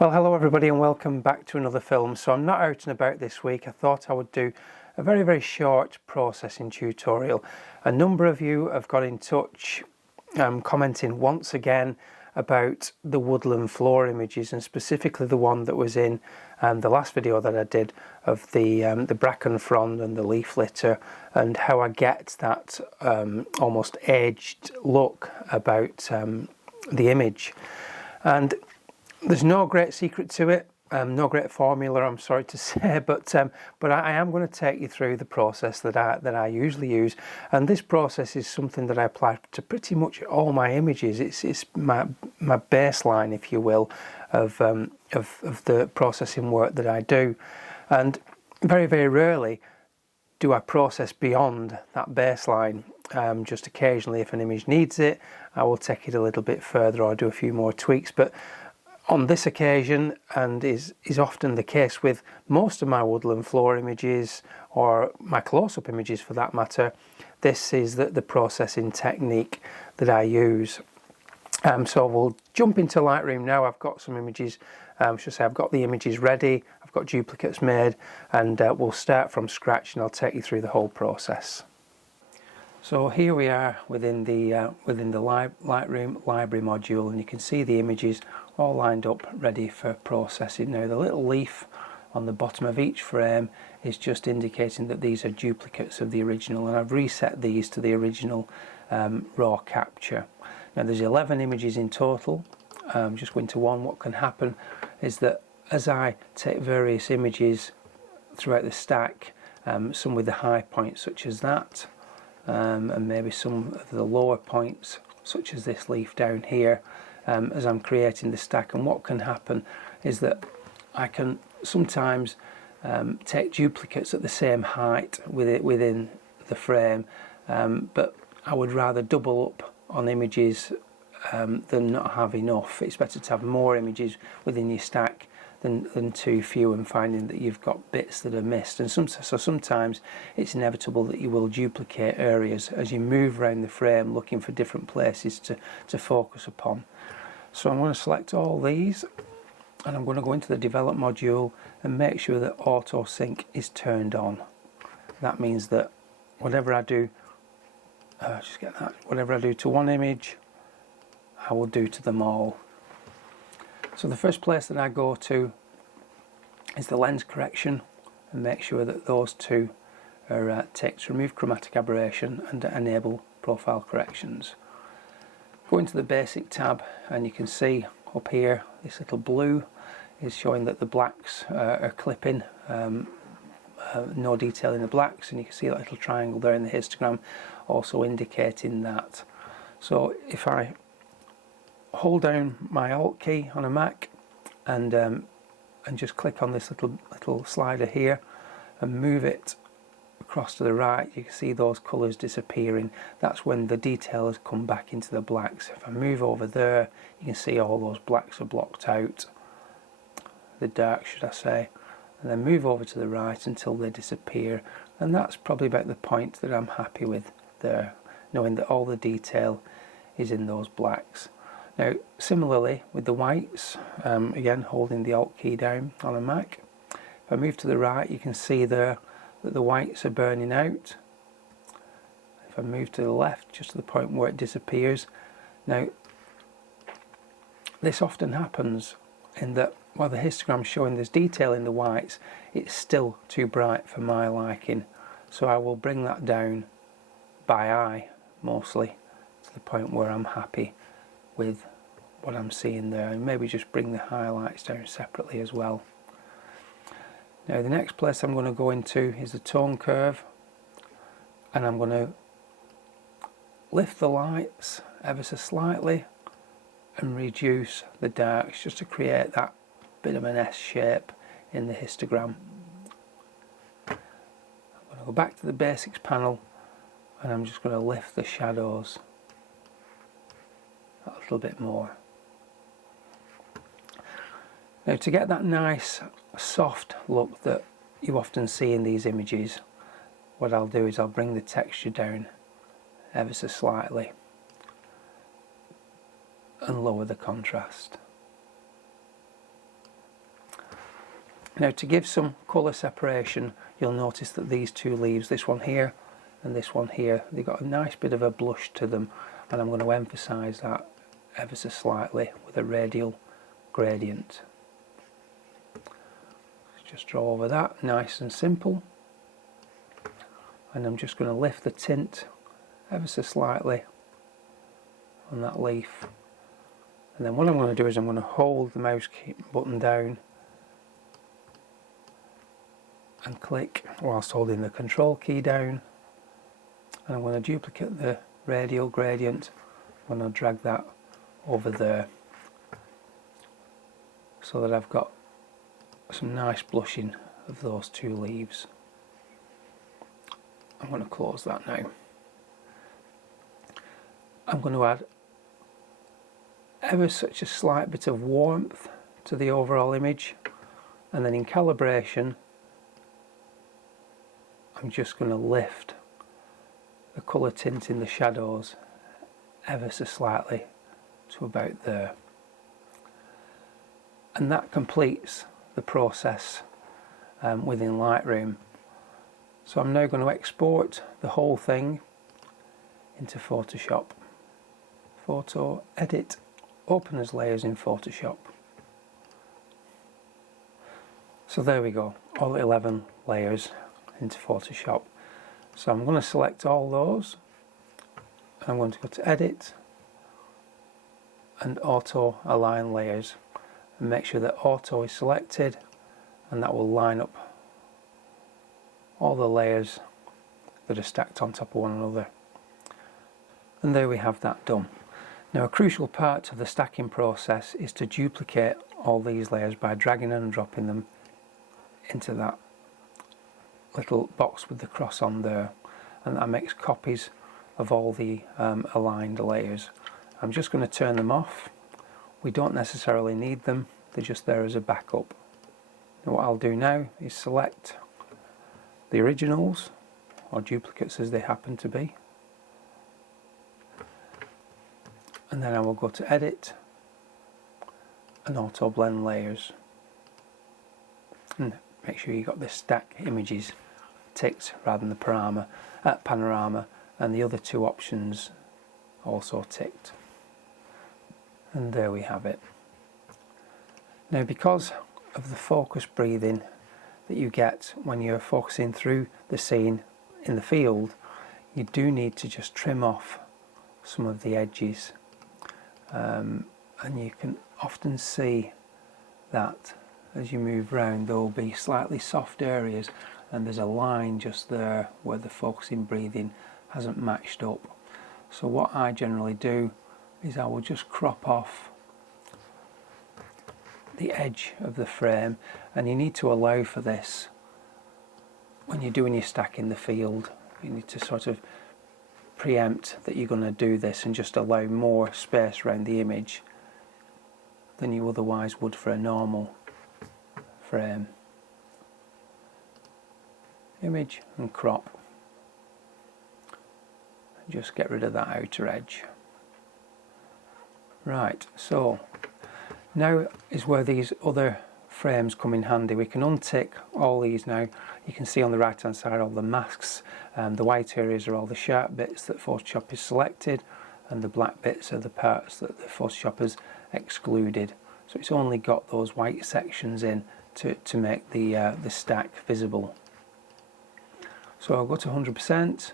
Well, hello everybody and welcome back to another film. So I'm not out and about this week. I thought I would do a very short processing tutorial. A number of you have got in touch commenting once again about the woodland floor images, and specifically the one that was in the last video that I did of the bracken frond and the leaf litter, and how I get that almost aged look about the image. And there's no great secret to it, no great formula, I'm sorry to say, but I am going to take you through the process that I usually use, and this process is something that I apply to pretty much all my images. It's my baseline, if you will, of the processing work that I do, and very rarely do I process beyond that baseline. Just occasionally, if an image needs it, I will take it a little bit further or do a few more tweaks. But on this occasion, and is often the case with most of my woodland floor images, or my close-up images for that matter, this is the processing technique that I use. So we'll jump into Lightroom now. I've got some images, I've got the images ready, I've got duplicates made, and we'll start from scratch and I'll take you through the whole process. So here we are within the Lightroom Library module, and you can see the images all lined up ready for processing. Now the little leaf on the bottom of each frame is just indicating that these are duplicates of the original, and I've reset these to the original raw capture. Now there's 11 images in total. Just going to one, what can happen is that as I take various images throughout the stack, some with the high points such as that, and maybe some of the lower points such as this leaf down here, as I'm creating the stack, and what can happen is that I can sometimes take duplicates at the same height within the frame, but I would rather double up on images than not have enough. It's better to have more images within your stack than too few, and finding that you've got bits that are missed. And so sometimes it's inevitable that you will duplicate areas as you move around the frame looking for different places to focus upon. So I'm going to select all these, and I'm going to go into the develop module and make sure that auto sync is turned on. That means that whatever I do, whatever I do to one image, I will do to them all. So the first place that I go to is the lens correction, and make sure that those two are ticked. Remove chromatic aberration and enable profile corrections. Go into the basic tab, and you can see up here this little blue is showing that the blacks are clipping, no detail in the blacks, and you can see that little triangle there in the histogram also indicating that. So if I hold down my Alt key on a Mac and just click on this little slider here and move it across to the right, you can see those colours disappearing. That's when the detail has come back into the blacks. If I move over there, you can see all those blacks are blocked out, the dark should I say, and then move over to the right until they disappear, and that's probably about the point that I'm happy with there, knowing that all the detail is in those blacks. Now similarly with the whites, again holding the Alt key down on a Mac, if I move to the right, you can see there that the whites are burning out. If I move to the left, just to the point where it disappears. Now this often happens in that while the histogram's showing there's detail in the whites, it's still too bright for my liking, so I will bring that down by eye mostly to the point where I'm happy with what I'm seeing there, and maybe just bring the highlights down separately as well. Now the next place I'm going to go into is the tone curve, and I'm going to lift the lights ever so slightly and reduce the darks just to create that bit of an S shape in the histogram. I'm going to go back to the basics panel, and I'm just going to lift the shadows a little bit more. Now to get that nice soft look that you often see in these images, what I'll do is I'll bring the texture down ever so slightly and lower the contrast. Now, to give some colour separation, you'll notice that these two leaves, this one here and this one here, they've got a nice bit of a blush to them, and I'm going to emphasise that ever so slightly with a radial gradient. Just draw over that, nice and simple, and I'm just going to lift the tint ever so slightly on that leaf, and then what I'm going to do is I'm going to hold the mouse button down and click whilst holding the control key down, and I'm going to duplicate the radial gradient. I'm going to drag that over there so that I've got some nice blushing of those two leaves. I'm going to close that now. I'm going to add ever such a slight bit of warmth to the overall image, and then in calibration I'm just going to lift the colour tint in the shadows ever so slightly to about there, and that completes the process within Lightroom. So I'm now going to export the whole thing into Photoshop. Photo, edit, open as layers in Photoshop. So there we go, all 11 layers into Photoshop. So I'm going to select all those, and I'm going to go to Edit and Auto Align Layers, and make sure that Auto is selected, and that will line up all the layers that are stacked on top of one another. And there we have that done. Now, a crucial part of the stacking process is to duplicate all these layers by dragging and dropping them into that little box with the cross on there, and that makes copies of all the aligned layers. I'm just going to turn them off. We don't necessarily need them, they're just there as a backup. Now what I'll do now is select the originals, or duplicates as they happen to be, and then I will go to Edit and Auto Blend Layers, and make sure you got the stack images ticked rather than the panorama, and the other two options also ticked. And there we have it. Now, because of the focus breathing that you get when you're focusing through the scene in the field, you do need to just trim off some of the edges, and you can often see that as you move round there will be slightly soft areas, and there's a line just there where the focusing breathing hasn't matched up. So what I generally do is I will just crop off the edge of the frame, and you need to allow for this when you're doing your stack in the field. You need to sort of preempt that you're going to do this and just allow more space around the image than you otherwise would for a normal frame. Image and crop. Just get rid of that outer edge. Right, so now is where these other frames come in handy. We can untick all these now. You can see on the right hand side all the masks. The white areas are all the sharp bits that Photoshop has selected, and the black bits are the parts that the Photoshop has excluded. So it's only got those white sections in to make the stack visible. So I'll go to 100%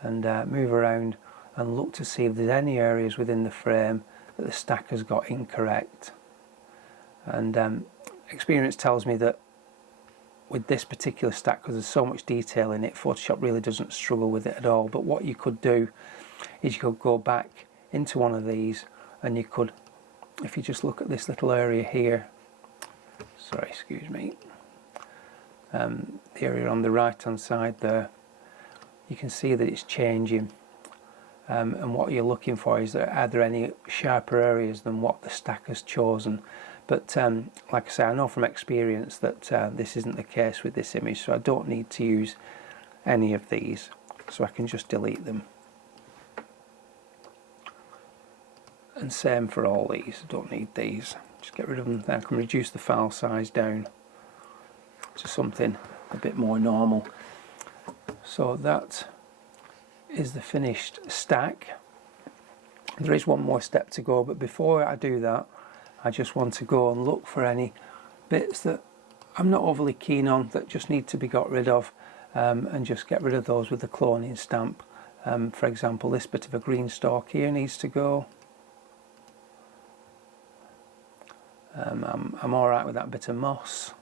and move around and look to see if there's any areas within the frame that the stack has got incorrect. And experience tells me that with this particular stack, because there's so much detail in it, Photoshop really doesn't struggle with it at all. But what you could do is you could go back into one of these, and you could, if you just look at this little area here, sorry, excuse me, the area on the right hand side there, you can see that it's changing, and what you're looking for is are there any sharper areas than what the stack has chosen. But like I say, I know from experience that this isn't the case with this image, so I don't need to use any of these, so I can just delete them. And same for all these, I don't need these, just get rid of them. Then I can reduce the file size down to something a bit more normal. So that is the finished stack. There is one more step to go, but before I do that, I just want to go and look for any bits that I'm not overly keen on, that just need to be got rid of, and just get rid of those with the cloning stamp. For example, this bit of a green stalk here needs to go. I'm alright with that bit of moss.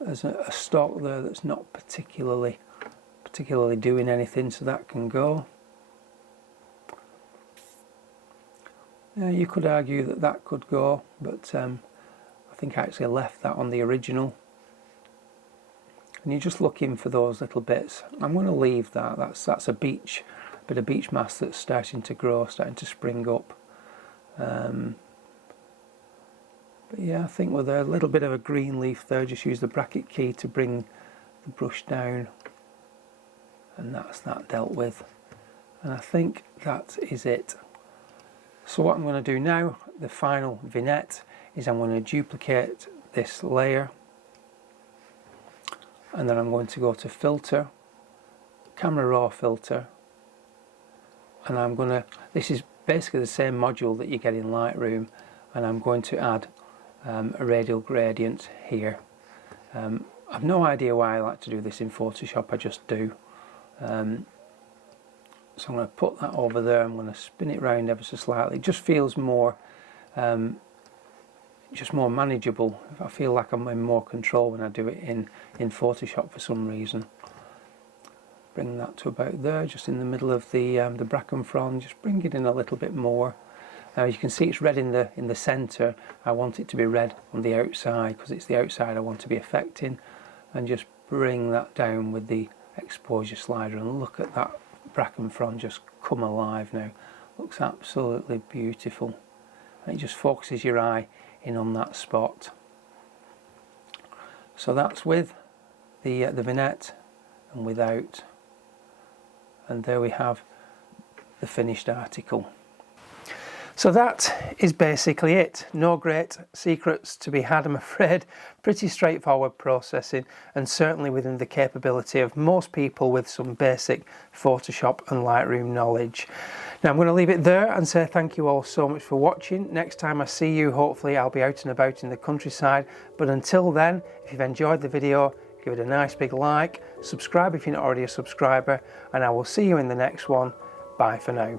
There's a stalk there that's not particularly doing anything, so that can go. You could argue that that could go, but I think I actually left that on the original. And you're just looking for those little bits. I'm going to leave that. That's a bit of beech mass that's starting to grow, starting to spring up. But yeah, I think with a little bit of a green leaf there, just use the bracket key to bring the brush down, and that's that dealt with. And I think that is it. So what I'm going to do now, the final vignette, is I'm going to duplicate this layer, and then I'm going to go to filter, camera raw filter, and I'm going to, this is basically the same module that you get in Lightroom, and I'm going to add a radial gradient here. I've no idea why I like to do this in Photoshop, I just do. So I'm going to put that over there. I'm going to spin it round ever so slightly. It just feels more manageable. I feel like I'm in more control when I do it in Photoshop for some reason. Bring that to about there, just in the middle of the bracken frond. Just bring it in a little bit more. Now you can see it's red in the centre. I want it to be red on the outside because it's the outside I want to be affecting. And just bring that down with the exposure slider, and look at that bracken frond just come alive now. Looks absolutely beautiful. And it just focuses your eye in on that spot. So that's with the vignette and without. And there we have the finished article. So that is basically it. No great secrets to be had, I'm afraid. Pretty straightforward processing, and certainly within the capability of most people with some basic Photoshop and Lightroom knowledge. Now I'm going to leave it there and say thank you all so much for watching. Next time I see you, hopefully I'll be out and about in the countryside. But until then, if you've enjoyed the video, give it a nice big like, subscribe if you're not already a subscriber, and I will see you in the next one. Bye for now.